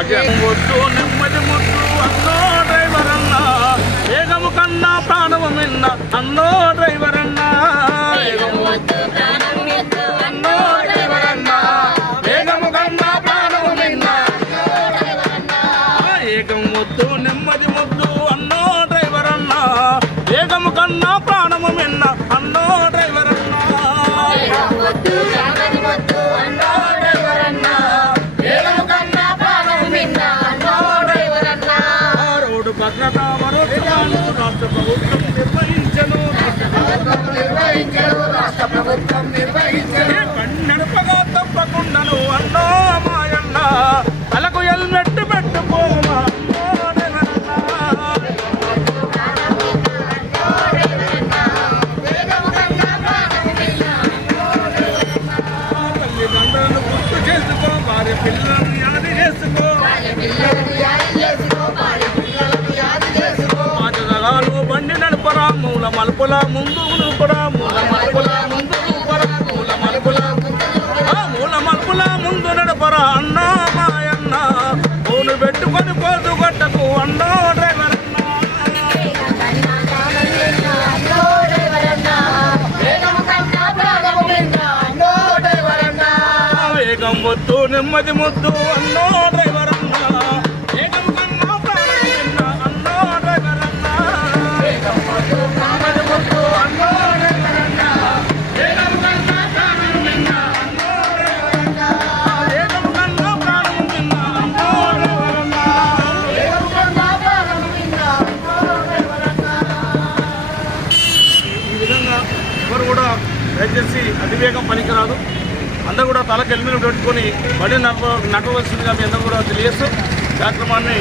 వద్దు నెమ్మది ముద్దు అన్నో డ్రైవర్ అన్నా, వేగము కన్నా ప్రాణము మిన్న అన్నో డ్రైవర్ అన్నా. అన్నో డ్రైవర్ అన్నా, వేగము కన్నా ప్రాణము మిన్న. ఏగం వద్దు నెమ్మది ముద్దు అన్నో డ్రైవర్ అన్నా, వేగము కన్నా ప్రాణము మిన్న అన్నో డ్రైవర్ అన్నా. రోడ్డు భద్రత మరోత్సవాలు రాష్ట్ర ప్రభుత్వం నిర్వహించను. కన్నెడపగా తప్పకుండాను అన్నో మాయన్న, తలకు హెల్మెట్ పెట్టుకోమా తల్లిదండ్రులను గుర్తు చేసుకో, భార్య పిల్లలను యాది చేసుకో. పాతదలాలు బండి నడపరా, మూల మలుపుల ముందు నూపరా, మూల మలుపుల ముందు నూపరా, మూల మలుపుల ముందు నడపరా అన్నా మాయన్న. ఫోను పెట్టుకొని పోతు గట్టకు అన్నో డ్రైవర్ అన్నా. వేగం వద్దు నెమ్మది ముద్దు అన్నో డ్రైవర్ అన్నా, వేగం కన్నా ప్రాణం మిన్న అన్నో డ్రైవర్ అన్నా. వేగం వద్దు నెమ్మది ముద్దు అన్నో డ్రైవర్ అన్నా, వేగం కన్నా ప్రాణం మిన్న అన్నో డ్రైవర్ అన్నా. వేగం కన్నా ప్రాణం మిన్న అన్నో డ్రైవర్ అన్నా. వేగం కన్నా ప్రాణం మిన్న అన్నో డ్రైవర్ అన్నా. ఈ విధంగా ఎవరు కూడా దయచేసి అతివేగం పనికిరాదు. అందరూ కూడా తలకు హెల్మెట్ పెట్టుకొని బండి నడవలసిందిగా మీ అందరూ కూడా తెలియజేస్తూ కార్యక్రమాన్ని